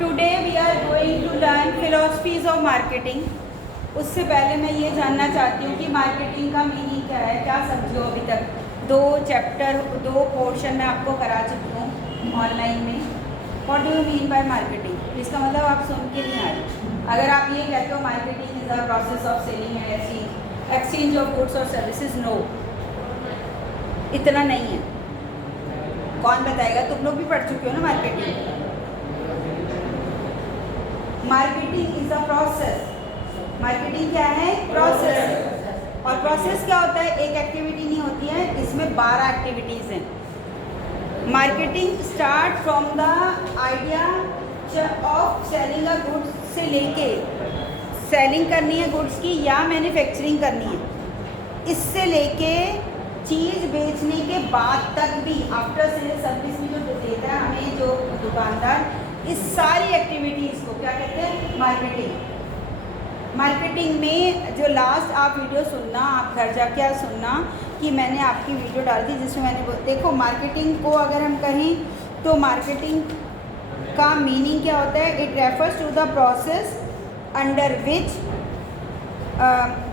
Today we are going to learn philosophies of marketing. उससे पहले मैं ये जानना चाहती हूँ कि मार्केटिंग का मीनिंग क्या है, क्या समझो अभी तक। 2 चैप्टर 2 पोर्शन मैं आपको करा चुकी हूँ ऑनलाइन में। What do you mean by marketing? इसका मतलब आप सुन के नहीं आ रहे। अगर आप ये कहते हो marketing is a process of selling and exchange of goods और सर्विसेज, नो, इतना नहीं है। कौन बताएगा? तुम लोग भी पढ़ चुके हो ना marketing. Marketing is a process. Marketing क्या है? प्रोसेस। और प्रोसेस क्या होता है? एक एक्टिविटी नहीं होती है, इसमें 12 एक्टिविटीज़ हैं। Marketing start from the idea of selling a goods से लेके सेलिंग करनी है गुड्स की या मैन्युफैक्चरिंग करनी है, इससे लेके चीज़ बेचने के बाद तक भी आफ्टर सेल सर्विस में जो देता है हमें जो दुकानदार, इस सारी एक्टिविटीज़ को क्या कहते हैं? मार्केटिंग। मार्केटिंग में जो लास्ट आप वीडियो सुनना, आप घर जाके सुनना कि मैंने आपकी वीडियो डाल दी जिसमें मैंने देखो मार्केटिंग को अगर हम कहें तो मार्केटिंग का मीनिंग क्या होता है? It refers to the process under which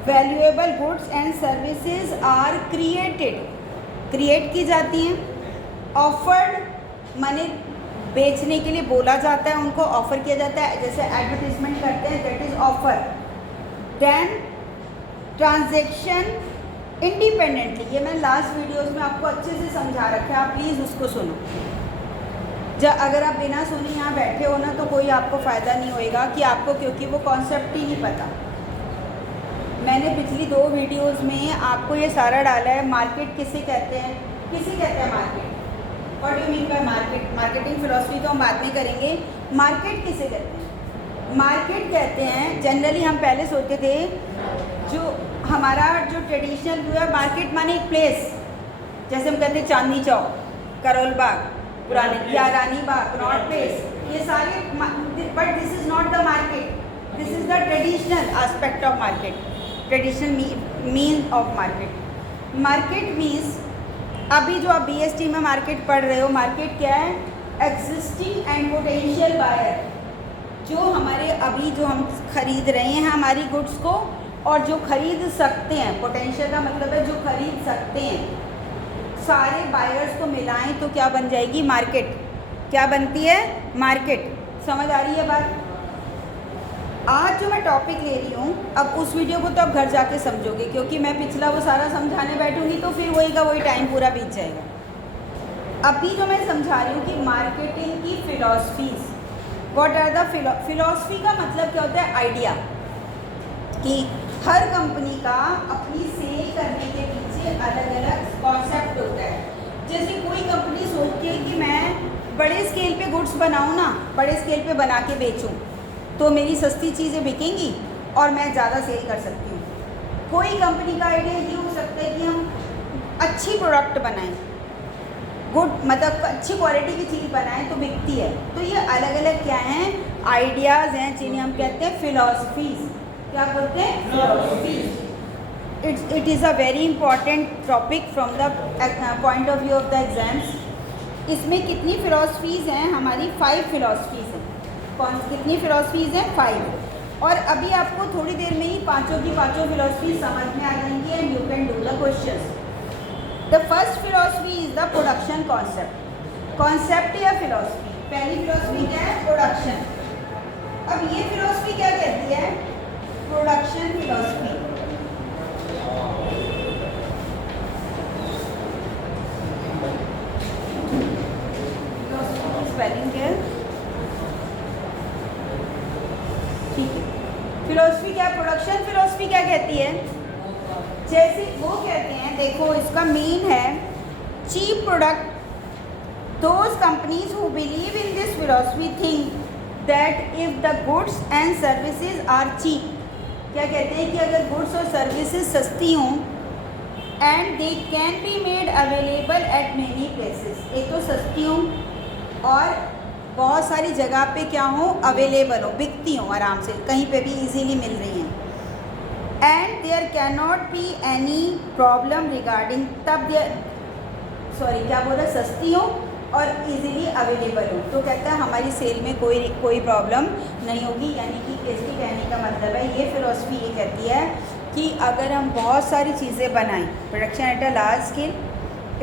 valuable goods and services are create की जाती हैं। ऑफर्ड माने बेचने के लिए बोला जाता है, उनको ऑफ़र किया जाता है, जैसे एडवर्टीजमेंट करते हैं, that is offer. Then transaction independently, ये मैं लास्ट वीडियोस में आपको अच्छे से समझा रखा है, आप प्लीज़ उसको सुनो। अगर आप बिना सुने यहाँ बैठे हो ना तो कोई आपको फ़ायदा नहीं होएगा कि आपको, क्योंकि वो कॉन्सेप्ट ही नहीं पता। मैंने पिछली 2 वीडियोस में आपको ये सारा डाला है। मार्केट किसे कहते हैं? किसे कहते हैं market? What do mean by market? Marketing philosophy तो हम बाद में करेंगे। मार्केट किसे कहते हैं? मार्केट कहते हैं, जनरली हम पहले सोचते थे, जो हमारा जो ट्रेडिशनल व्यू है, मार्केट माने एक प्लेस, जैसे हम कहते हैं चांदनी चौक, करोल बाग, पुराने या रानी बाग, नॉर्थ प्लेस, ये सारे, but this is not the market, this is the traditional aspect of market, traditional mean of market. Market means, अभी जो आप BST में मार्केट पढ़ रहे हो, मार्केट क्या है? एग्जिस्टिंग एंड पोटेंशियल बायर, जो हमारे अभी जो हम खरीद रहे हैं हमारी गुड्स को और जो खरीद सकते हैं, पोटेंशियल का मतलब है जो खरीद सकते हैं, सारे बायर्स को मिलाएं तो क्या बन जाएगी? मार्केट। क्या बनती है? मार्केट। समझ आ रही है बात? आज जो मैं टॉपिक ले रही हूँ, अब उस वीडियो को तो आप घर जाके समझोगे, क्योंकि मैं पिछला वो सारा समझाने बैठूंगी तो फिर वही का वही टाइम पूरा बीत जाएगा। अभी जो मैं समझा रही हूँ कि मार्केटिंग की philosophies, what are the philosophy का मतलब क्या होता है? आइडिया, कि हर कंपनी का अपनी सेल करने के पीछे अलग अलग कॉन्सेप्ट होता है। जैसे कोई कंपनी सोचती है कि मैं बड़े स्केल पे गुड्स बनाऊँ ना, बड़े स्केल पे बना के बेचूँ तो मेरी सस्ती चीज़ें बिकेंगी और मैं ज़्यादा सेल कर सकती हूँ। कोई कंपनी का आइडिया ये हो सकता है कि हम अच्छी प्रोडक्ट बनाएं, गुड मतलब अच्छी क्वालिटी की चीज़ बनाएं तो बिकती है। तो ये अलग अलग क्या हैं? आइडियाज़ हैं जिन्हें हम कहते हैं फिलॉसफीज। क्या बोलते हैं? Philosophies. It is a very important topic from the point of view of the exams. इसमें कितनी फिलॉसफीज़ हैं? हमारी 5 फिलॉसफीज़ हैं। कौन कितनी फिलॉसफीज़ हैं? 5। और अभी आपको थोड़ी देर में ही पांचों की पांचों फिलॉसफी समझ में आ जाएंगी and you can do the questions. The first philosophy is the production concept. Concept या फिलॉसफी, पहली फिलॉसफी क्या है? प्रोडक्शन। अब ये फिलॉसफी क्या कहती है? Production philosophy. स्पेलिंग क्या है? ठीक है। फिलॉसफी क्या? प्रोडक्शन फिलॉसफी क्या कहती है? जैसे वो कहते हैं, देखो इसका मीन है cheap product. Those companies who believe in this philosophy think that if the goods and services are cheap, क्या कहते हैं कि अगर गुड्स और सर्विसेज सस्ती हों and they can be made available at many places, एक तो सस्ती हों और बहुत सारी जगह पे क्या हो? अवेलेबल हो, बिकती हो आराम से, कहीं पे भी इजीली मिल रही हैं। And there can not be any problem regarding, तब देयर, सॉरी क्या बोल रहा है? सस्ती हो और इजीली अवेलेबल हो। तो कहता है हमारी सेल में कोई प्रॉब्लम नहीं होगी। यानी कि इसके कहने का मतलब है, ये फिलॉसफी ये कहती है कि अगर हम बहुत सारी चीज़ें बनाएं production at a large scale,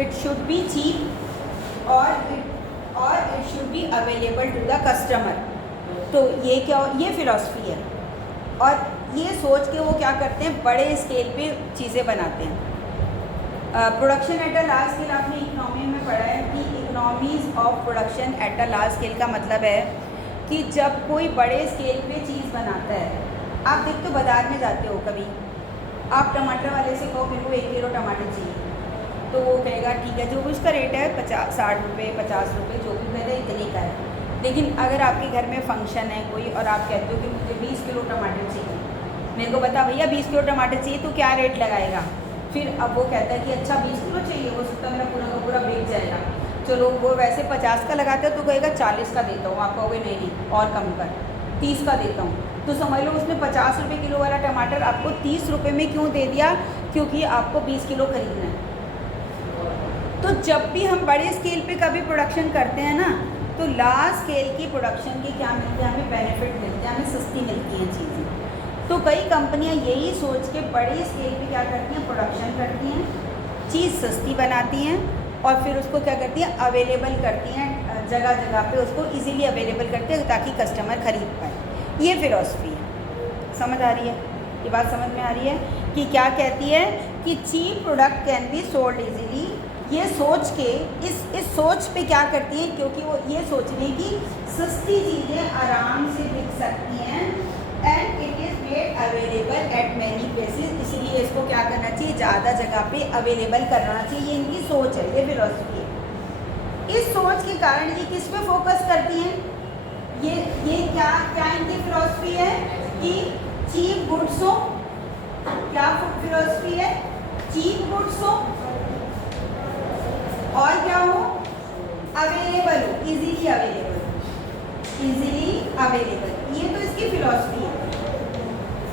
it should be cheap और it should be available to the customer. तो ये क्या, ये फिलॉसफी है। और ये सोच के वो क्या करते हैं, बड़े स्केल पे चीज़ें बनाते हैं। Production at a large scale आपने इकोनॉमी में पढ़ा है कि economies of production at a large scale का मतलब है कि जब कोई बड़े स्केल पे चीज़ बनाता है, आप देख तो बाज़ार में जाते हो कभी, आप टमाटर वाले से कहो मेरे को 1 किलो टमाटर चाहिए, तो वो कहेगा ठीक है, जो भी उसका रेट है 60 रुपये 50 रुपये जो भी मैंने इतने का है। लेकिन अगर आपके घर में फंक्शन है कोई और आप कहते हो कि मुझे 20 किलो टमाटर चाहिए, मेरे को बता भैया 20 किलो टमाटर चाहिए, तो क्या रेट लगाएगा? फिर अब वो कहता है कि अच्छा 20 किलो चाहिए, वो सोचता मेरा पूरा का पूरा बिक जाएगा। चलो वो वैसे 50 का लगाता है तो कहेगा 40 का देता हूँ, आप कहोगे नहीं और कम कर 30 का देता हूँ। तो समझ लो उसने 50 रुपये किलो वाला टमाटर आपको 30 रुपये में क्यों दे दिया? क्योंकि आपको 20 किलो खरीदना है। तो जब भी हम बड़े स्केल पे कभी प्रोडक्शन करते हैं ना, तो लार्ज स्केल की प्रोडक्शन के क्या मिलते हैं, हमें बेनिफिट मिलते हैं, हमें सस्ती मिलती हैं चीज़ें। तो कई कंपनियां यही सोच के बड़े स्केल पे क्या करती हैं, प्रोडक्शन करती हैं, चीज़ सस्ती बनाती हैं और फिर उसको क्या करती हैं, अवेलेबल करती हैं, जगह जगह पे उसको इजीली अवेलेबल करते हैं ताकि कस्टमर ख़रीद पाए। ये फिलॉसफी है। समझ आ रही है? ये बात समझ में आ रही है कि क्या कहती है कि cheap product can be sold easily. ये सोच के इस सोच पे क्या करती हैं, क्योंकि वो ये सोच रही है कि सस्ती चीज़ें आराम से बिक सकती हैं and it is made available at many places, इसलिए इसको क्या करना चाहिए, ज़्यादा जगह पे अवेलेबल करना चाहिए। ये इनकी सोच है, ये फिलॉसफी है। इस सोच के कारण ये किस पे फोकस करती हैं, ये क्या इनकी फिलॉसफी है कि चीप गुड्स हो। क्या फिलॉसफी है? चीप गुड्स हो और क्या हो, अवेलेबल हो, इजीली अवेलेबल, इजीली अवेलेबल। ये तो इसकी फिलॉसफी है।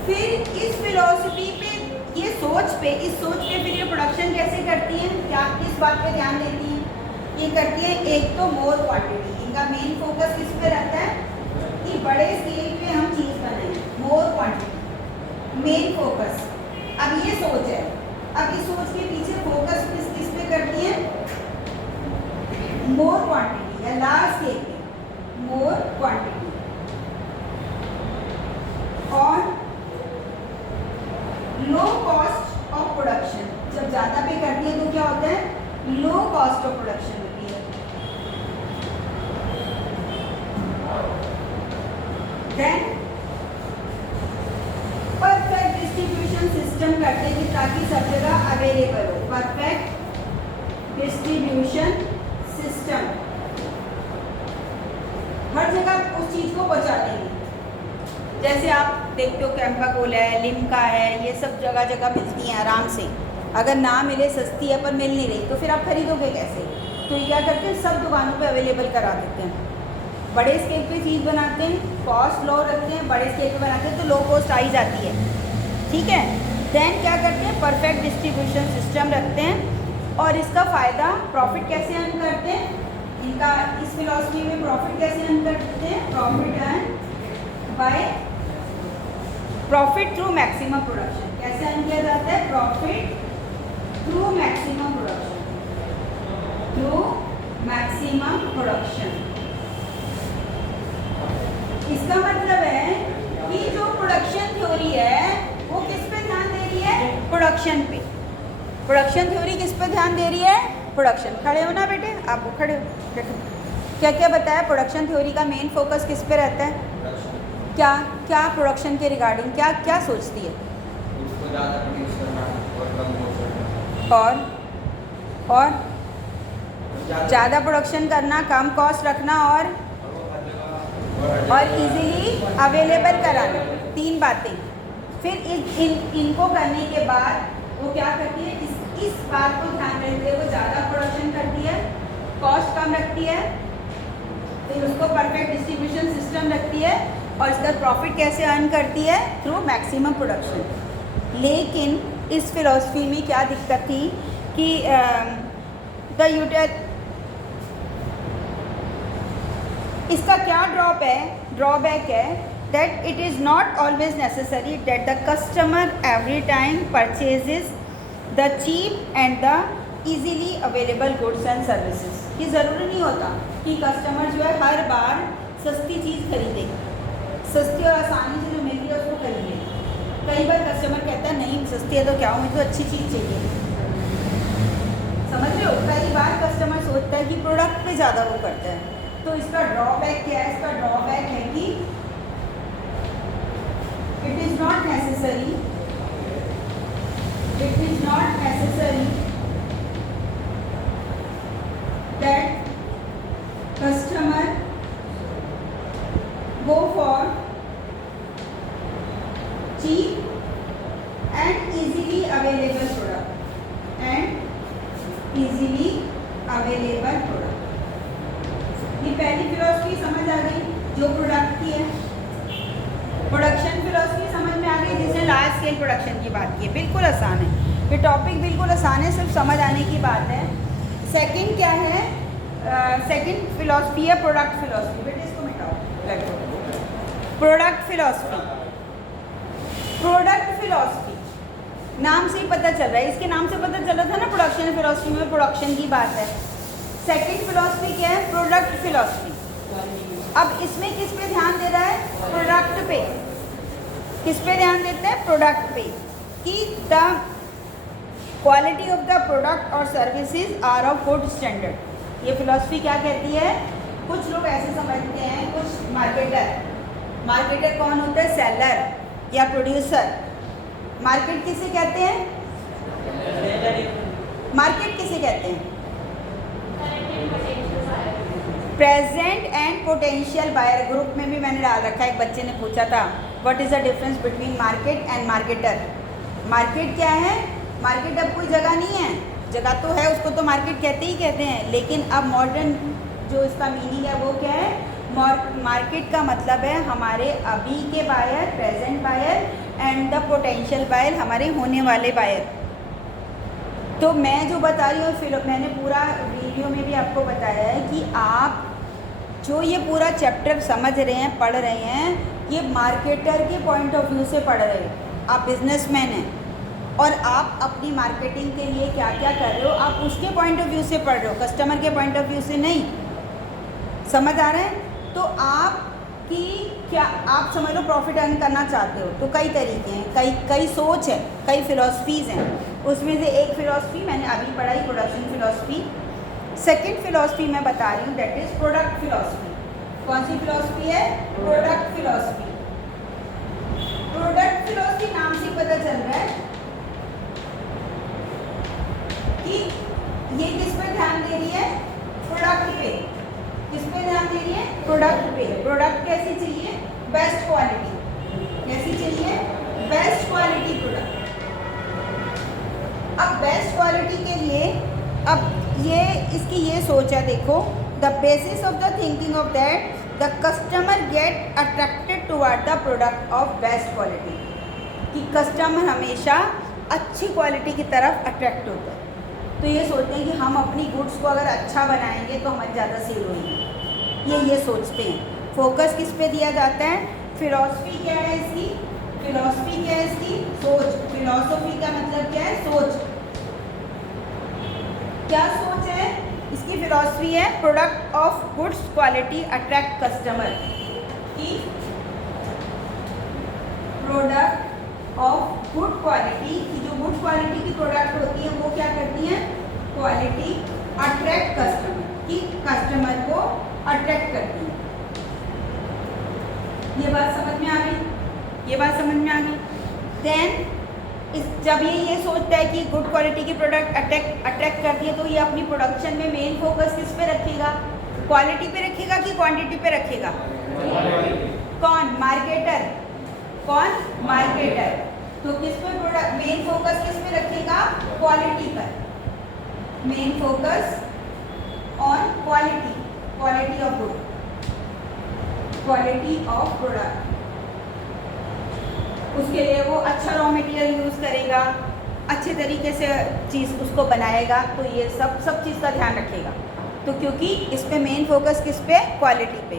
फिर इस फिलॉसफी पे, ये सोच पे, इस सोच पे फिर ये प्रोडक्शन कैसे करती हैं, क्या किस बात पे ध्यान देती हैं? ये करती है एक तो मोर क्वांटिटी, इनका मेन फोकस किस पे रहता है कि बड़े स्केल पे हम चीज़ बनाएं, मोर क्वांटिटी मेन फोकस। अब ये सोच है, अब इस सोच के पीछे फोकस किस पे करती है, मोर क्वांटिटी या लार्ज स्केल पे मोर क्वांटिटी। और लो कॉस्ट ऑफ प्रोडक्शन, जब ज़्यादा पे करती है तो क्या होता है, लो कॉस्ट ऑफ प्रोडक्शन होती है। देन परफेक्ट डिस्ट्रीब्यूशन सिस्टम करते हैं ताकि सब जगह अवेलेबल हो। परफेक्ट डिस्ट्रीब्यूशन सिस्टम, हर जगह उस चीज़ को पहुंचा देंगे। जैसे आप देखते हो कैंपा कोला है, लिम्का है, ये सब जगह जगह मिलती हैं आराम से। अगर ना मिले, सस्ती है पर मिल नहीं रही, तो फिर आप खरीदोगे कैसे? तो ये क्या करते हैं, सब दुकानों पे अवेलेबल करा देते हैं। बड़े स्केल पे चीज़ बनाते हैं, कॉस्ट लो रखते हैं, बड़े स्केल पे बनाते हैं तो लो कॉस्ट आई जाती है। ठीक है। देन क्या करते हैं, परफेक्ट डिस्ट्रीब्यूशन सिस्टम रखते हैं और इसका फ़ायदा, प्रॉफिट कैसे अर्न करते हैं, इनका इस फिलॉसफी में प्रॉफिट कैसे अर्न करते हैं, profit earn by profit through maximum production. कैसे अर्न किया जाता है, profit through maximum production, through maximum production. इसका मतलब है कि जो प्रोडक्शन थ्योरी है वो किस पे ध्यान दे रही है, प्रोडक्शन पे। प्रोडक्शन थ्योरी किस पे ध्यान दे रही है, प्रोडक्शन। खड़े हो ना बेटे, आप वो खड़े हो। क्या क्या बताया, प्रोडक्शन थ्योरी का मेन फोकस किस पे रहता है, क्या क्या प्रोडक्शन के रिगार्डिंग क्या क्या सोचती है, उसको ज़्यादा प्रोड्यूस करना और कम कॉस्ट और ज़्यादा प्रोडक्शन करना, कम कॉस्ट रखना और इजीली अवेलेबल कराना। 3 बातें। फिर इनको करने के बाद वो क्या करती है, इस बात को ध्यान रखते हुए ज़्यादा प्रोडक्शन करती है, कॉस्ट कम रखती है, फिर उसको परफेक्ट डिस्ट्रीब्यूशन सिस्टम रखती है और इसका प्रॉफिट कैसे अर्न करती है, थ्रू मैक्सिमम प्रोडक्शन। लेकिन इस फिलॉसफी में क्या दिक्कत थी कि इसका क्या ड्रॉबैक है that it is not always necessary that the customer every time purchases the cheap and the easily available goods and services. ये ज़रूरी नहीं होता कि कस्टमर जो है हर बार सस्ती चीज़ खरीदे, सस्ती और आसानी से जो मिल रही है उसको खरीदे. कई बार कस्टमर कहता है नहीं सस्ती है तो क्या हो, मुझे तो अच्छी चीज़ चाहिए. समझ रहे हो, कई बार कस्टमर सोचता है कि प्रोडक्ट पे ज़्यादा वो करता है. तो इसका ड्रॉबैक क्या है? इसका ड्रॉबैक है कि it is not necessary that customer go for cheap and easily available product ये पहली फिलॉसफी समझ आ गई जो प्रोडक्ट की है. प्रोडक्शन फिलॉसफी समझ में आ गई जिसने लार्ज स्केल प्रोडक्शन की बात की है. बिल्कुल आसान है ये टॉपिक, बिल्कुल आसान है, सिर्फ समझ आने की बात है. सेकंड क्या है? सेकंड फिलॉसफी है प्रोडक्ट फिलॉसफी. बेटे इसको मिटाओ. प्रोडक्ट फिलॉसफी नाम से ही पता चल रहा है, इसके नाम से पता चला था ना प्रोडक्शन फिलॉसफी में प्रोडक्शन की बात है. सेकंड फिलॉसफी क्या है? Product philosophy. अब इसमें किस पे ध्यान दे रहा है? प्रोडक्ट पे. किस पे ध्यान देता है? प्रोडक्ट पे. कि the quality of the product और services are of good standard. ये फिलॉसफी क्या कहती है? कुछ लोग ऐसे समझते हैं, कुछ मार्केटर कौन होता है? सेलर या प्रोड्यूसर. मार्केट किसे कहते हैं? मार्केट किसे कहते हैं? Present and potential buyer. Group में भी मैंने डाल रखा है, एक बच्चे ने पूछा था what is the difference between market and marketer. Market क्या है? मार्केट अब कोई जगह नहीं है, जगह तो है, उसको तो मार्केट कहते ही कहते हैं, लेकिन अब मॉडर्न जो इसका मीनिंग है वो क्या है? मार्केट का मतलब है हमारे अभी के buyer, present buyer and the potential buyer, हमारे होने वाले बायर. तो मैं जो बता रही हूँ फिर मैंने पूरा वीडियो में भी आपको बताया है कि आप जो ये पूरा चैप्टर समझ रहे हैं, पढ़ रहे हैं, ये मार्केटर के पॉइंट ऑफ व्यू से पढ़ रहे हैं. आप बिजनेसमैन हैं और आप अपनी मार्केटिंग के लिए क्या क्या कर रहे हो, आप उसके पॉइंट ऑफ व्यू से पढ़ रहे हो, कस्टमर के पॉइंट ऑफ व्यू से नहीं. समझ आ रहा है? तो आपकी क्या, आप समझ लो प्रॉफिट अर्न करना चाहते हो तो कई तरीके हैं, कई सोच है, कई फिलॉसफीज़ हैं. उसमें से एक फिलॉसफी मैंने अभी पढ़ाई, प्रोडक्शन फिलॉसफी. सेकंड फिलॉसफी मैं बता रही हूँ दैट इज़ प्रोडक्ट फिलॉसफी. कौन सी फिलॉसफी है? Product philosophy. प्रोडक्ट फिलॉसफी नाम से पता चल रहा है कि ये किस पर ध्यान दे रही है? प्रोडक्ट पे. किस पे ध्यान दे रही है? प्रोडक्ट पे. प्रोडक्ट कैसी चाहिए? Best quality. कैसी चाहिए? Best quality product. अब बेस्ट क्वालिटी के लिए अब ये इसकी ये सोच है, देखो the basis of the thinking of that the customer get attracted toward the product of best quality. कि कस्टमर हमेशा अच्छी क्वालिटी की तरफ अट्रैक्ट होता है. तो ये सोचते हैं कि हम अपनी गुड्स को अगर अच्छा बनाएंगे तो हमारी ज़्यादा सेल होगी. ये सोचते हैं. फोकस किस पे दिया जाता है? फिलॉसफी क्या है इसकी? फिलॉसफी क्या है इसकी? सोच. फिलॉसफी का मतलब क्या है? सोच. क्या सोच है इसकी? फिलॉसफी है product of goods quality attract customer. की प्रोडक्ट ऑफ गुड क्वालिटी की जो गुड क्वालिटी की प्रोडक्ट होती है वो क्या करती है? Quality attract customer. की कस्टमर को अट्रैक्ट करती है. ये बात समझ में आ गई? ये बात समझ में आ गई. देन जब ये सोचता है कि गुड क्वालिटी की प्रोडक्ट अट्रैक्ट करती है तो ये अपनी प्रोडक्शन में मेन फोकस किस पे रखेगा? क्वालिटी पे रखेगा कि क्वांटिटी पे रखेगा? कौन? मार्केटर. कौन? मार्केटर. तो किस पे प्रोडक्ट मेन फोकस किस पे रखेगा? क्वालिटी पर. Main focus on quality. Quality of good. Quality of product. उसके लिए वो अच्छा रॉ मटेरियल यूज़ करेगा, अच्छे तरीके से चीज़ उसको बनाएगा. तो ये सब चीज़ का ध्यान रखेगा. तो क्योंकि इस पे मेन फोकस किस पे? क्वालिटी पे.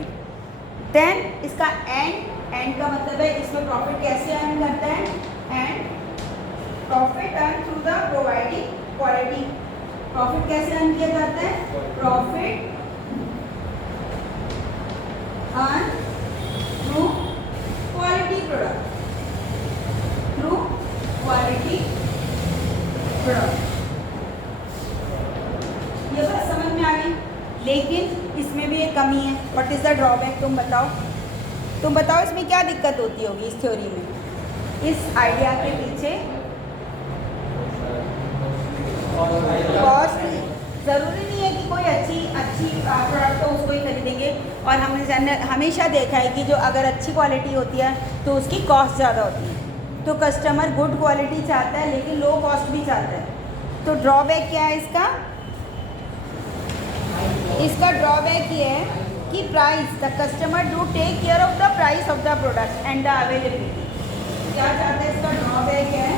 देन इसका एंड का मतलब है इसमें प्रॉफिट कैसे अर्न करता है, and profit earn through the providing quality. Profit कैसे अर्न किया जाता है, profit earn through quality product, through quality product. ये बात समझ में आ गई। लेकिन इसमें भी एक कमी है। व्हाट इज़ द ड्रॉबैक, तुम बताओ इसमें क्या दिक्कत होती होगी इस थ्योरी में, इस आइडिया के पीछे। कॉस्ट, ज़रूरी नहीं है कि कोई अच्छी प्रोडक्ट हो उसको ही खरीदेंगे। और हमने हमेशा देखा है कि जो अगर अच्छी क्वालिटी होती है तो उसकी कॉस्ट ज़्यादा होती है। तो कस्टमर गुड क्वालिटी चाहता है लेकिन लो कॉस्ट भी चाहता है। तो ड्रॉबैक क्या है इसका ड्रॉबैक ये है कि price, the customer do take care of the price of the product and the availability. क्या चाहता है, इसका ड्रॉबैक है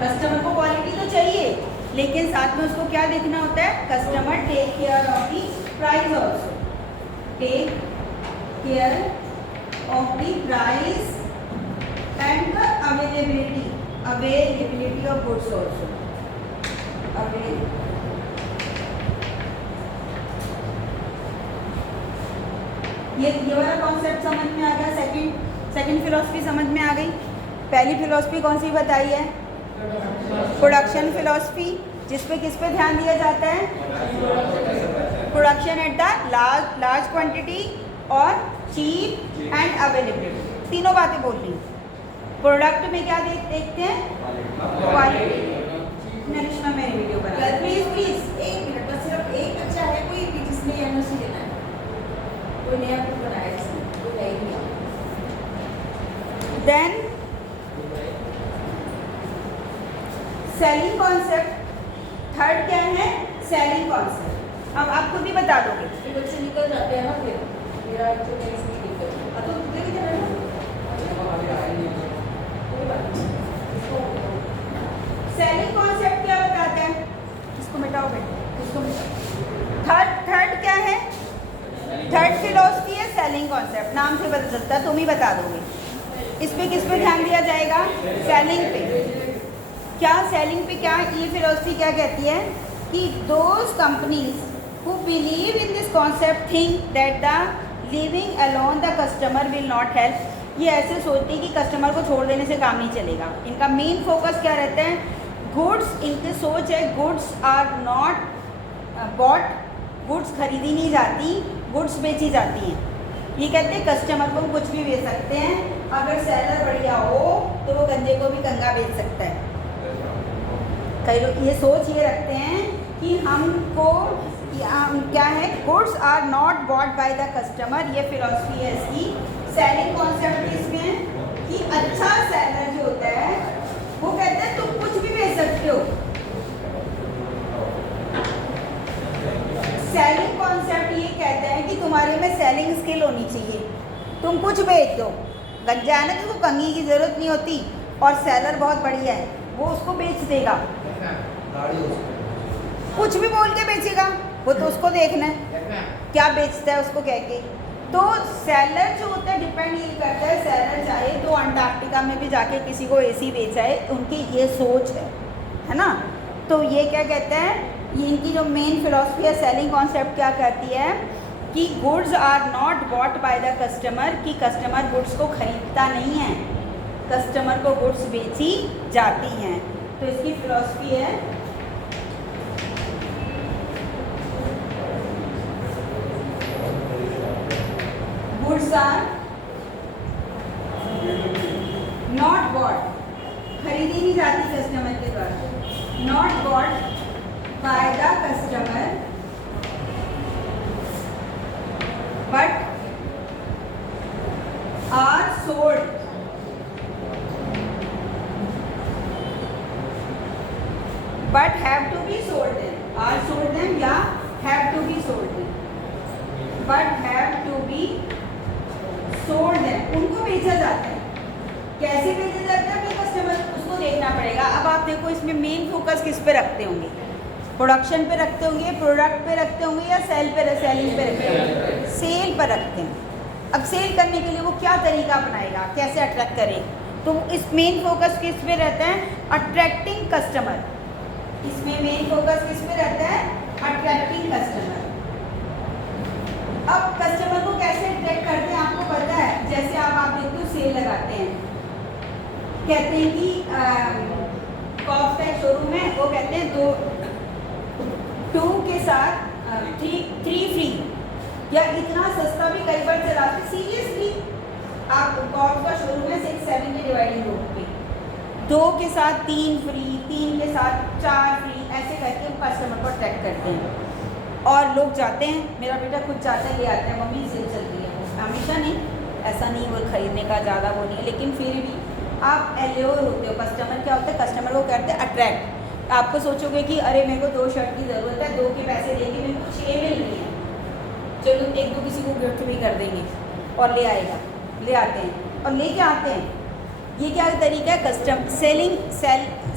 कस्टमर को क्वालिटी तो चाहिए लेकिन साथ में उसको क्या देखना होता है, customer take care of the price also, take care of the price and the availability of goods also। ये वाला कॉन्सेप्ट समझ में आ गया। सेकंड फिलॉसफी समझ में आ गई। पहली फिलॉसफी कौन सी बताई है, प्रोडक्शन फिलॉसफी, जिस पे किस पे ध्यान दिया जाता है, production at the large quantity और चीप एंड अवेलेबिलिटी। तीनों बातें बोल रही हूँ। प्रोडक्ट में क्या देखते हैं, क्वालिटी। नरिश्मा मेरी वीडियो बना प्लीज एक मिनट बस, सिर्फ एक बच्चा है कोई भी जिसने एनओसी लेना है, कोई नया कुछ बनाया जिसने, कोई नहीं किया। देन सेलिंग कॉन्सेप्ट, थर्ड क्या है, सेलिंग कॉन्सेप्ट। अब आप खुद ही बता दोगे। ये बच्चे निकल जाते हैं ना, फिर मेरा जो नहीं इसमें दिक्कत है। तो तुझे किधर है ना, सेलिंग कॉन्सेप्ट क्या बताता है, इसको मिटाओ बेटा, इसको मिटाओ। थर्ड क्या है, थर्ड फिलॉसफी है सेलिंग कॉन्सेप्ट। नाम से बदल सकता है, तुम ही बता दोगे। इस पे किस पे ध्यान दिया जाएगा, सेलिंग पे। क्या सेलिंग पे, क्या ये फिलॉसफी क्या कहती है कि those companies who believe in this concept think that the living alone the customer will not help. ये ऐसे सोचते हैं कि कस्टमर को छोड़ देने से काम नहीं चलेगा। इनका मेन फोकस क्या रहता है, गुड्स, इनकी सोच है goods are not bought, goods खरीदी नहीं जाती, गुड्स बेची जाती हैं। ये कहते हैं कस्टमर को कुछ भी बेच सकते हैं, अगर सेलर बढ़िया हो तो वो गंजे को भी कंगा बेच सकता है। कई लोग ये सोच ये रखते हैं कि हमको क्या है, goods are not bought by the customer. ये फिलॉसफी है इसकी। सेलिंग कॉन्सेप्ट इसमें है कि अच्छा सेलर जो होता है वो कहते हैं तुम कुछ भी बेच सकते हो। सेलिंग कॉन्सेप्ट ये कहता है कि तुम्हारे में सेलिंग स्किल होनी चाहिए, तुम कुछ बेच दो। गंजा है ना, जिसको कंघी की ज़रूरत नहीं होती और सेलर बहुत बढ़िया है, वो उसको बेच देगा, कुछ भी बोल के बेचेगा, वो तो उसको देखना है क्या बेचता है उसको कह के। तो सेलर जो होता है डिपेंड ये करता है, सेलर चाहे तो अंटार्कटिका में भी जाके किसी को एसी बेचाए, उनकी ये सोच है ना। तो ये क्या कहता है, ये इनकी जो मेन फिलॉसफी है सेलिंग कॉन्सेप्ट क्या कहती है कि goods are not bought by the customer, कि कस्टमर गुड्स को खरीदता नहीं है, कस्टमर को गुड्स बेची जाती हैं। तो इसकी फिलॉसफी है गुड्स आर नॉट बॉट, खरीदी नहीं जाती कस्टमर के द्वारा, not bought by the customer but are sold but have to be sold them, are sold them या have to be sold them, but have to be sold them, उनको बेचा जाता है। कैसे बेचा जाता है अपने कस्टमर, उसको देखना पड़ेगा। अब आप देखो इसमें मेन फोकस किस पे रखते होंगे, प्रोडक्शन पे रखते होंगे, प्रोडक्ट पे रखते होंगे या सेलिंग पे रखते होंगे? सेल पर रखते हैं। अब सेल करने के लिए वो क्या तरीका अपनाएगा, कैसे अट्रैक्ट करे? तो इस मेन फोकस किस पे रहता है? Attracting customer. इसमें मेन फोकस किस पे रहता है? Attracting customer. अब कस्टमर को कैसे अट्रैक्ट करते हैं आपको पता है? जैसे आप देखते हो सेल लगाते हैं, कहते हैं कि कॉफ का एक शोरूम है, वो कहते हैं 2 के साथ 3 फ्री, या इतना सस्ता भी कई बार चलाते। सीरियसली आप कॉफ का शोरूम है 6-7 के डिवाइडिंग रोड पे, 2 के साथ 3 फ्री, 3 के साथ 4 फ्री, ऐसे करके हम कस्टमर को अट्रैक्ट करते हैं। और लोग जाते हैं, मेरा बेटा खुद जाता है, ले आते हैं, मम्मी सेल चल रही है। हमेशा नहीं, ऐसा नहीं वो खरीदने का ज़्यादा वो नहीं है, लेकिन फिर भी आप एल्योर होते हो। कस्टमर क्या होता है? कस्टमर को करते हैं अट्रैक्ट। आपको सोचोगे कि अरे मेरे को 2 शर्ट की ज़रूरत है, 2 के पैसे देंगे, मेरे को 6 मिल रही है, चलो 1-2 किसी को गिफ्ट भी कर देंगे, और ले आएगा, ले आते हैं और लेके आते हैं। ये क्या तरीका है?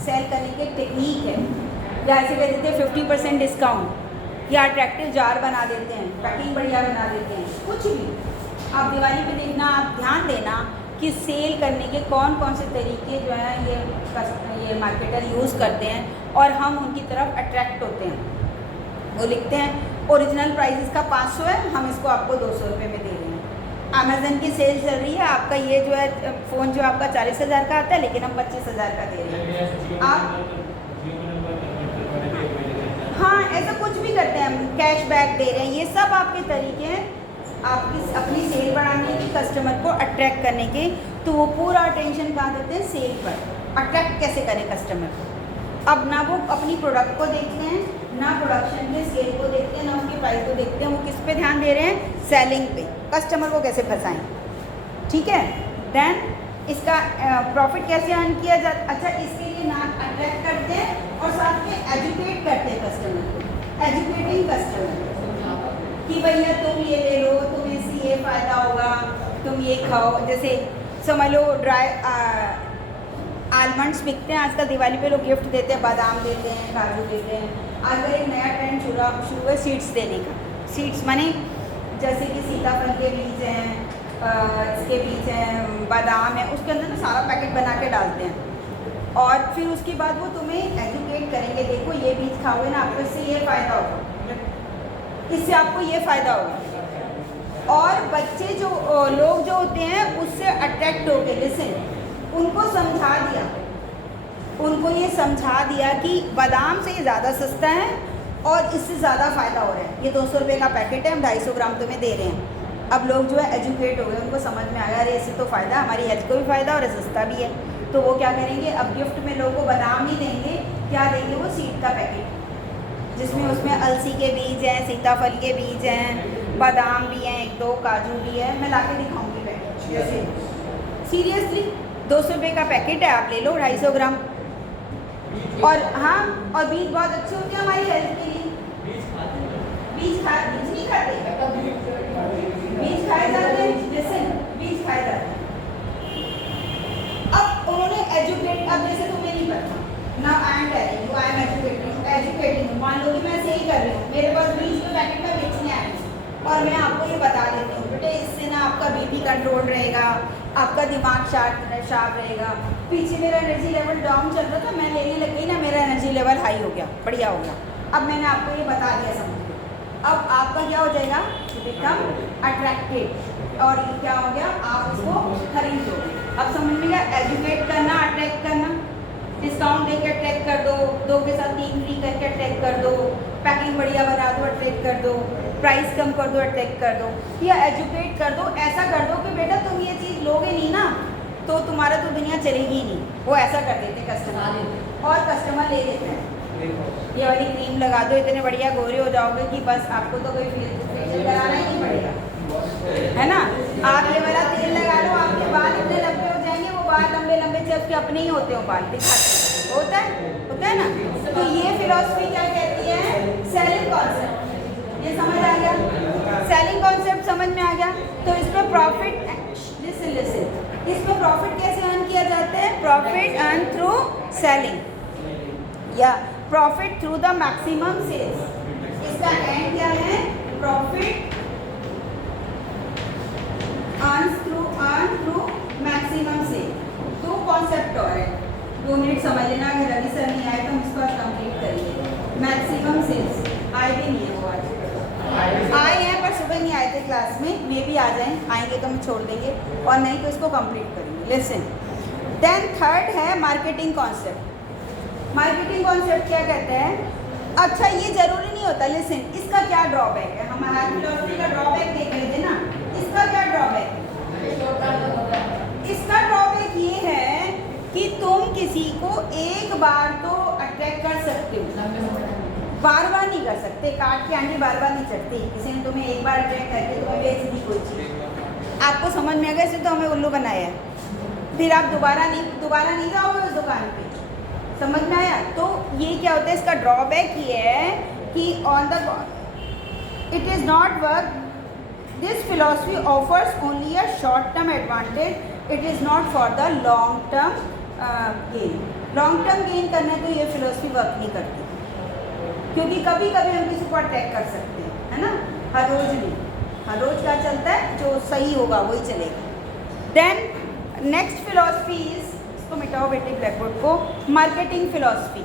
सेल करने की टेक्निक है। या ऐसे कह देते हैं 50% डिस्काउंट, या अट्रैक्टिव जार बना देते हैं, पैकिंग बढ़िया बना देते हैं, कुछ भी। आप दिवाली पे देखना, आप ध्यान देना कि सेल करने के कौन कौन से तरीके जो हैं ये मार्केटर यूज़ करते हैं, और हम उनकी तरफ अट्रैक्ट होते हैं। वो लिखते हैं ओरिजिनल प्राइस इसका 500 है, हम इसको आपको 200 रुपये में दे रहे हैं। अमेज़न की सेल चल रही है, आपका ये जो है फ़ोन जो आपका 40,000 का आता है, लेकिन हम 25,000 का दे रहे हैं। आप हाँ, ऐसा कुछ भी करते हैं, हम कैशबैक दे रहे हैं। ये सब आपके तरीके हैं आपकी अपनी सेल बढ़ाने की, कस्टमर को अट्रैक्ट करने के। तो वो पूरा अटेंशन कहाँ देते हैं? सेल पर। अट्रैक्ट कैसे करें कस्टमर को? अब ना वो अपनी प्रोडक्ट को देखते हैं, ना प्रोडक्शन के सेल को देखते हैं, ना उसकी प्राइस को देखते हैं। वो किस पे ध्यान दे रहे हैं? सेलिंग पे। कस्टमर को कैसे फंसाएं, ठीक है? देन इसका प्रॉफिट कैसे अर्न किया जाता? अच्छा, इसके लिए ना अट्रैक्ट करते हैं और साथ में एजुकेट करते हैं कस्टमर को। एजुकेटिंग कस्टमर कि भैया तुम ये ले लो, तुम्हें इससे ये फ़ायदा होगा, तुम ये खाओ। जैसे समझ लो ड्राई आलमंड्स बिकते हैं आजकल, दिवाली पे लोग गिफ्ट देते हैं, बादाम देते हैं, काजू देते हैं। आजकल एक नया ट्रेंड शुरू है सीड्स देने का। सीड्स माने जैसे कि सीताफल के बीज हैं, इसके बीज हैं, बादाम है, उसके अंदर ना सारा पैकेट बना के डालते हैं, और फिर उसके बाद वो तुम्हें एजुकेट करेंगे, देखो ये बीज खाओगे ना, आपको इससे ये फ़ायदा होगा, इससे आपको ये फ़ायदा होगा। और बच्चे जो लोग जो होते हैं उससे अट्रैक्ट होके लिसन, उनको समझा दिया, उनको ये समझा दिया कि बादाम से ये ज़्यादा सस्ता है और इससे ज़्यादा फ़ायदा हो रहा है। ये 200 रुपये का पैकेट है, हम 250 ग्राम तुम्हें दे रहे हैं। अब लोग जो है एजुकेट हो गए, उनको समझ में आया अरे इससे तो फ़ायदा, हमारी हेल्थ को भी फ़ायदा और सस्ता भी है। तो वो क्या करेंगे? अब गिफ्ट में लोगों को बादाम नहीं देंगे, क्या देंगे? वो सीड का पैकेट, जिसमें उसमें अलसी के बीज हैं, सीताफल के बीज हैं, बादाम भी हैं, 1-2 काजू भी है। मैं ला के दिखाऊँगी पैकेट। जैसे सीरियसली 200 रुपये का पैकेट है, आप ले लो 250 ग्राम। और हाँ, और बीज बहुत अच्छे होते हैं हमारी हेल्थ के लिए। बीज नहीं खाते, बीज खाए जाते हैं, जैसे बीज खाए जाते हैं। अब उन्होंने एजुकेट, अब जैसे तुम्हें नहीं पता ना, I am telling you, I am educating. मान लो कि मैं सही कर रही हूँ, मेरे पास बीज के पैकेट में बेचने आए और मैं आपको ये बता देती हूँ बेटे इससे ना आपका बीपी कंट्रोल रहेगा, आपका दिमाग शार्प रहेगा। पीछे मेरा एनर्जी लेवल डाउन चल रहा था, मैं लेने लग गई ना, मेरा एनर्जी लेवल हाई हो गया, बढ़िया हो गया। अब मैंने आपको ये बता दिया, समझ। अब आपका क्या हो जाएगा? बिकम अट्रैक्टेड, और ये क्या हो गया? आप इसको खरीद लोगे। अब समझ में गया? एजुकेट करना, अट्रैक्ट करना। डिस्काउंट देकर अट्रैक्ट कर दो, 2 के साथ 3 फ्री करके अट्रैक्ट कर दो, पैकिंग बढ़िया बना दो, अट्रैक्ट कर दो, प्राइस कम कर दो, अट्रैक्ट कर दो, या एजुकेट कर दो। ऐसा कर दो कि बेटा तुम ये चीज़ लोगे नहीं ना तो तुम्हारा तो दुनिया चलेगी ही नहीं। वो ऐसा कर देते कस्टमर, और कस्टमर ले लेते हैं। ये वाली क्रीम लगा दो, इतने बढ़िया गोरे हो जाओगे कि बस आपको तो कोई फेशियल कराना ही नहीं पड़ेगा, है ना? आप ये वाला तेल लगा लो, आपके बाल इतने लंबे हो जाएंगे। वो बाल लंबे लंबे से उसके अपने ही होते हो, बाल दिखाते होता है ना? तो ये फिलॉसफी क्या कहती है? Selling concept. ये समझ आ गया? सेलिंग कॉन्सेप्ट समझ में आ गया? तो इसमें प्रॉफिट, लिसन, इसमें प्रॉफिट कैसे अर्न किया जाता है? प्रॉफिट अर्न थ्रू सेलिंग, या profit through the maximum sales, इसका एंड क्या है? Profit earn through maximum sale. दो कॉन्सेप्ट और है, 2 मिनट समझ लेना, अगर रवि सर नहीं आए तो हम इसको कंप्लीट करेंगे। मैक्सिमम सेल्स आए भी नहीं है वो, आज आए हैं पर सुबह नहीं आए थे क्लास में, मे भी आ जाएं, आएंगे तो हम छोड़ देंगे और नहीं तो इसको कंप्लीट करेंगे। लिसन, देन थर्ड है मार्केटिंग कॉन्सेप्ट। मार्केटिंग कॉन्सेप्ट क्या कहते हैं? अच्छा, ये जरूरी नहीं होता। लिसन, इसका क्या ड्रॉबैक है? हम हर फिलॉसफी का ड्रॉबैक देख रहे थे ना, इसका क्या ड्रॉबैक है? इसका ड्रॉबैक ये है कि तुम किसी को एक बार तो अट्रैक्ट कर सकते हो, बार बार नहीं कर सकते। काट के आंटी बार बार नहीं चढ़ती। किसी ने तुम्हें एक बार अट्रैक्ट करके तुम्हें बेच दी कोई चीज़, आपको समझ में आ गया, इससे तो हमें उल्लू बनाया है, फिर आप दोबारा नहीं जाओगे उस दुकान पे। समझ में आया? तो ये क्या होता है, इसका ड्रॉबैक ये है कि on the it is not work, this philosophy offers only a short term advantage, it is not for the long term gain. Long term gain करना है तो ये फिलॉसफी वर्क नहीं करती, क्योंकि कभी कभी हम किसी को अट्रैक्ट कर सकते हैं, है ना, हर रोज़ नहीं। हर रोज़ क्या चलता है? जो सही होगा वही चलेगा। देन नेक्स्ट फिलॉसफी इज, इसको मिटाओ बेटे ब्लैक बोर्ड को, मार्केटिंग फिलॉसफी।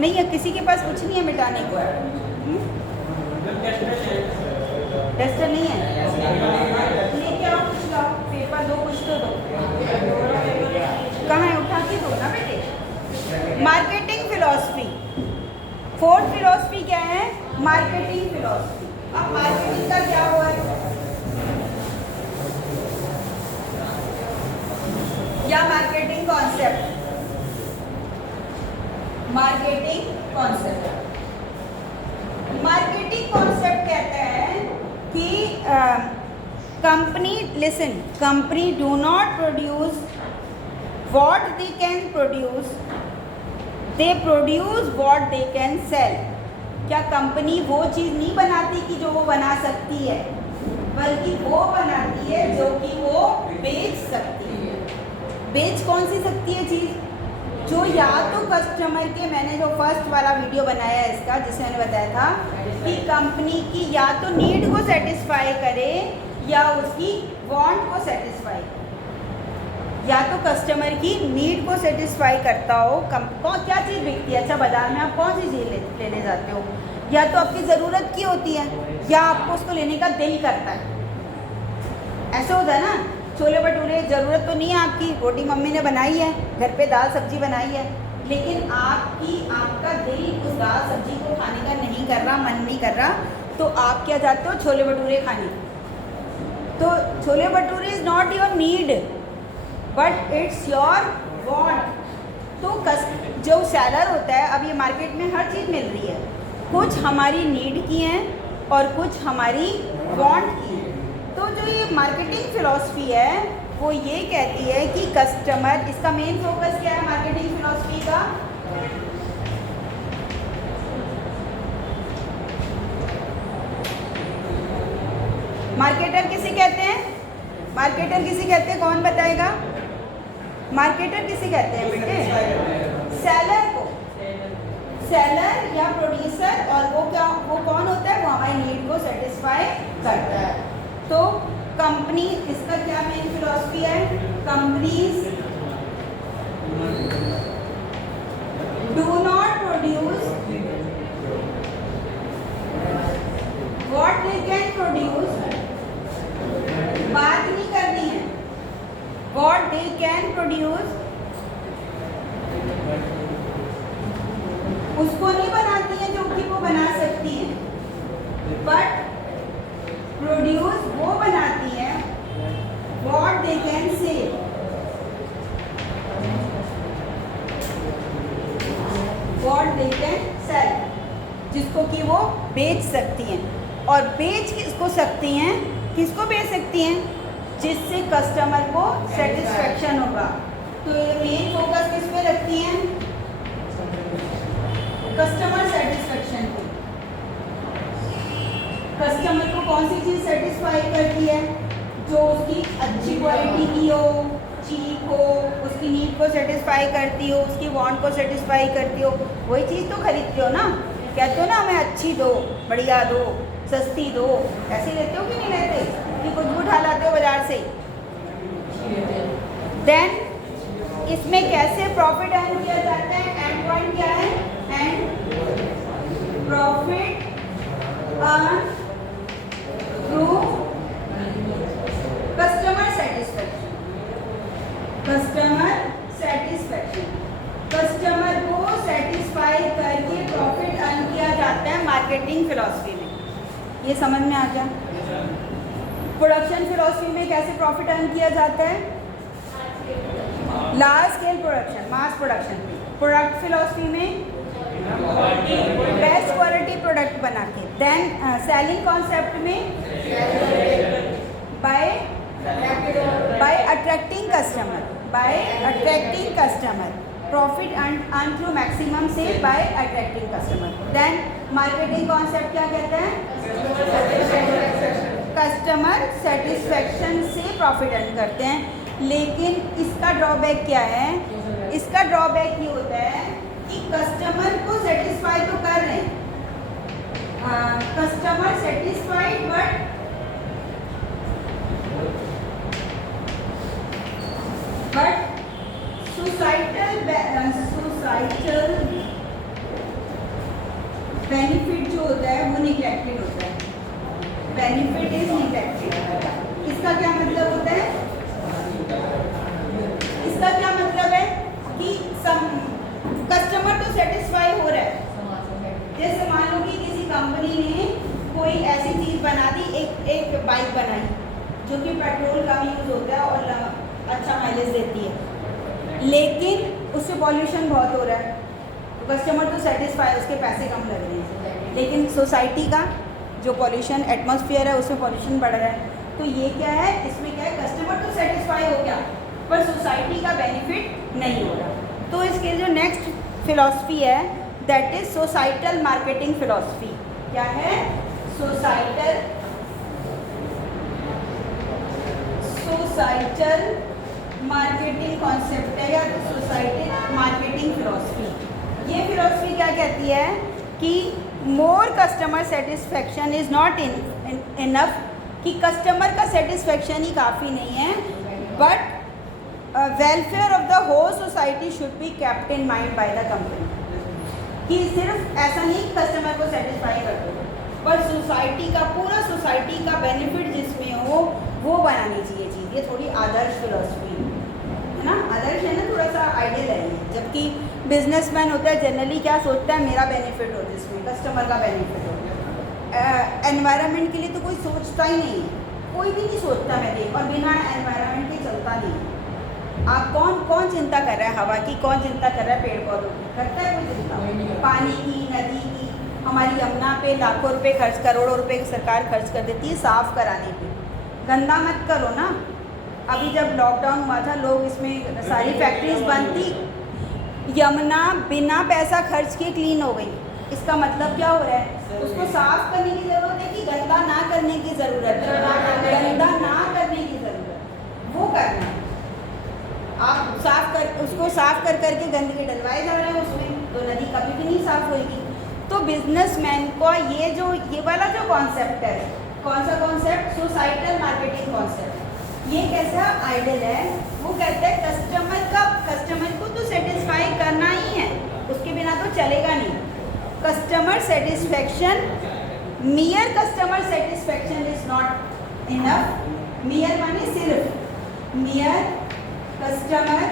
नहीं है किसी के पास, कुछ नहीं है मिटाने को है। टेस्टर नहीं है, लेके आओ, कुछ लाओ, पेपर दो, कुछ तो दो। कहाँ है? उठा के दो ना बेटे। मार्केटिंग फिलॉसफी, फोर्थ फिलॉसफी क्या है? Marketing philosophy. अब मार्केटिंग का क्या हुआ है? या marketing concept, marketing concept, marketing concept कहता है कि company, listen, company do not produce what they can produce, they produce what they can sell. क्या कंपनी वो चीज़ नहीं बनाती कि जो वो बना सकती है, बल्कि वो बनाती है जो कि वो बेच सकती है। बेच कौन सी सकती है चीज़? जो या तो कस्टमर के, मैंने जो फर्स्ट वाला वीडियो बनाया है इसका, जिसमें मैंने बताया था कि कंपनी की या तो नीड को सेटिस्फाई करे या उसकी वांट को सेटिस्फाई करे। या तो कस्टमर की नीड को सेटिस्फाई करता हो, क्या चीज़ बिकती है? अच्छा, बाज़ार में आप कौन सी चीज़ लेने जाते हो? या तो आपकी ज़रूरत की होती है या आपको उसको लेने का दिल करता है। ऐसा होता है ना, छोले भटूरे ज़रूरत तो नहीं है आपकी, रोटी मम्मी ने बनाई है, घर पे दाल सब्जी बनाई है, लेकिन आपका दिल उस दाल सब्जी को खाने का नहीं कर रहा, मन नहीं कर रहा, तो आप क्या चाहते हो? छोले भटूरे खाने। तो chole bhature is not your need but it's your want. तो जो सेलर होता है, अब ये मार्केट में हर चीज़ मिल रही है, कुछ हमारी नीड की हैं और कुछ हमारी वांट की हैं। तो जो ये मार्केटिंग फिलॉसफी है वो ये कहती है कि कस्टमर, इसका मेन फोकस क्या है मार्केटिंग फिलॉसफी का? मार्केटर किसे कहते हैं? मार्केटर किसे कहते हैं? कौन बताएगा? मार्केटर किसे कहते हैं बेटे? सेलर को, सेलर या प्रोड्यूसर। और वो कौन होता है? वो हमारी नीड को सेटिस्फाई करता है। तो कंपनी, इसका क्या मेन फिलॉसफी है? Companies do not produce what they can produce, बात नहीं करनी है, व्हाट दे कैन प्रोड्यूस, उसको नहीं बनाती है जो कि वो बना सकती है, बट प्रोड्यूस वो बनाती है what they can sell, what they can sell, जिसको कि वो बेच सकती हैं। और बेच किसको सकती हैं? किसको बेच सकती हैं? जिससे कस्टमर को सेटिस्फेक्शन होगा। तो ये मेन फोकस किस पे रखती हैं? कस्टमर सेटिस्फेक्शन पे। कस्टमर को कौन सी चीज़ सेटिस्फाई करती है? जो उसकी अच्छी क्वालिटी की हो, चीप हो, उसकी नीड को सेटिस्फाई करती हो, उसकी वांट को सेटिस्फाई करती हो, वही चीज़ तो खरीदते हो ना। कहते हो ना हमें अच्छी दो, बढ़िया दो, सस्ती दो, ऐसे लेते हो कि नहीं लेते कि कुछ भी उठा लाते हो बाजार से। देन इसमें कैसे प्रॉफिट अर्न किया जाता है? एंड पॉइंट क्या है? And profit earn through customer satisfaction. Customer satisfaction, customer को सेटिस्फाई करके प्रॉफिट अर्न किया जाता है मार्केटिंग फिलॉसफी में। ये समझ में आ गया? प्रोडक्शन फिलॉसफी में कैसे प्रॉफिट अर्न किया जाता है? Large scale production, mass production में। प्रोडक्ट फिलॉसफी में बेस्ट क्वालिटी प्रोडक्ट बना के। देन सेलिंग कॉन्सेप्ट में by attracting customer, by attracting customer, profit earn through maximum sale by attracting customer. Then marketing concept क्या कहता है? कस्टमर सेटिस्फेक्शन से profit earn करते हैं। लेकिन इसका ड्रॉबैक क्या है? इसका ड्रॉबैक ये होता है कि कस्टमर को सेटिस्फाई तो कर रहे हैं, customer satisfied, but societal benefit जो होता है वो निग्लेक्टेड होता है। Benefit is neglected. इसका क्या मतलब होता है? इसका क्या मतलब है कि कस्टमर तो सेटिस्फाई हो रहा है। जैसे मान लो कि किसी कंपनी ने कोई ऐसी चीज़ बना दी, एक बाइक बनाई जो कि पेट्रोल कम यूज़ होता है और अच्छा माइलेज देती है, लेकिन उससे पॉल्यूशन बहुत हो रहा है, तो कस्टमर तो सेटिस्फाई, उसके पैसे कम लग रहे हैं। लेकिन सोसाइटी का जो पॉल्यूशन एटमॉस्फेयर है उसमें पॉल्यूशन बढ़ रहा है। तो ये क्या है? इसमें क्या है? कस्टमर तो सेटिस्फाई हो गया पर सोसाइटी का बेनिफिट नहीं हो रहा। तो इसके जो नेक्स्ट फिलॉसफी है that is societal marketing philosophy. क्या है? सोसाइटल मार्केटिंग कॉन्सेप्ट है या सोसाइटल मार्केटिंग फिलॉसफी। ये फिलॉसफी क्या कहती है कि more customer satisfaction is not enough, कि कस्टमर का सेटिस्फेक्शन ही काफ़ी नहीं है, but welfare of the whole society should be kept in mind by the company. कि सिर्फ ऐसा नहीं कस्टमर को सेटिस्फाई कर दो, पर सोसाइटी का, पूरा सोसाइटी का बेनिफिट जिसमें हो वो बनानी चाहिए चीज़। ये थोड़ी आदर्श फिलॉसफी है ना, आदर्श है ना, थोड़ा सा आइडियल है ये। जबकि बिजनेसमैन होता है जनरली क्या सोचता है? मेरा बेनिफिट हो, जिसमें कस्टमर का बेनिफिट हो। एनवायरनमेंट के लिए तो कोई सोचता ही नहीं है, कोई भी नहीं सोचता मैं देख, और बिना एनवायरनमेंट के चलता नहीं। आप कौन चिंता कर रहा है? हवा की कौन चिंता कर रहा है? पेड़ पौधों की करता है कोई चिंता? पानी की, नदी की। हमारी यमुना पे लाखों रुपए खर्च, करोड़ों रुपए सरकार खर्च कर देती है साफ़ कराने पे। गंदा मत करो ना। अभी जब लॉकडाउन हुआ था, लोग इसमें सारी फैक्ट्रीज बंद थी, यमुना बिना पैसा खर्च के क्लीन हो गई। इसका मतलब क्या हो रहा है? उसको साफ करने की ज़रूरत है कि गंदा ना करने की ज़रूरत है? गंदा ना करने की ज़रूरत, वो करना है। आप उसको साफ कर करके गंदगी डलवाए जा रहे हैं उसमें, तो नदी कभी भी नहीं साफ होगी। तो बिजनेसमैन को ये वाला जो कॉन्सेप्ट है, कौन सा कॉन्सेप्ट? Societal marketing concept. ये कैसा आइडियल है? वो कहता है कस्टमर को तो सेटिस्फाई करना ही है, उसके बिना तो चलेगा नहीं। Customer satisfaction, मियर customer satisfaction is not enough. मियर माने सिर्फ, मियर कस्टमर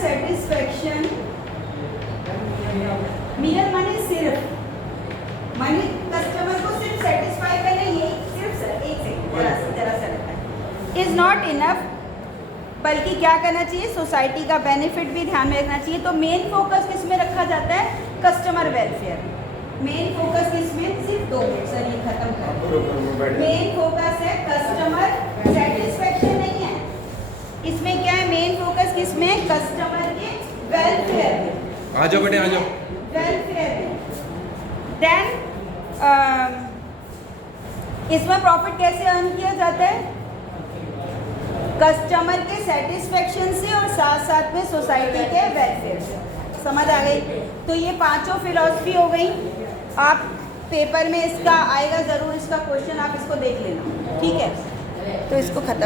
सेटिस्फेक्शन, मियर माने सिर्फ, माने कस्टमर को सिर्फ सेटिस्फाई करना, ये सिर्फ एक सेकंड जरा सा लगता है, इज नॉट इनफ, बल्कि क्या करना चाहिए? सोसाइटी का बेनिफिट भी ध्यान में रखना चाहिए। तो मेन फोकस किस में रखा जाता है? Customer welfare. मेन फोकस किस में? सिर्फ 2 मिनट सर, ये खत्म कर। मेन फोकस है कस्टमर सेटिस्फेक्शन नहीं है, इसमें क्या है? मेन फोकस किस में? कस्टमर के वेलफेयर में। आ जाओ बेटे, आ जाओ। वेलफेयर में। देन इसमें प्रॉफिट कैसे अर्न किया जाता है? कस्टमर के सेटिस्फेक्शन से और साथ साथ में सोसाइटी के वेलफेयर से। समझ आ गई? तो ये पांचों फिलॉसफी हो गई। आप पेपर में इसका आएगा ज़रूर, इसका क्वेश्चन आप इसको देख लेना, ठीक है? तो इसको खत्म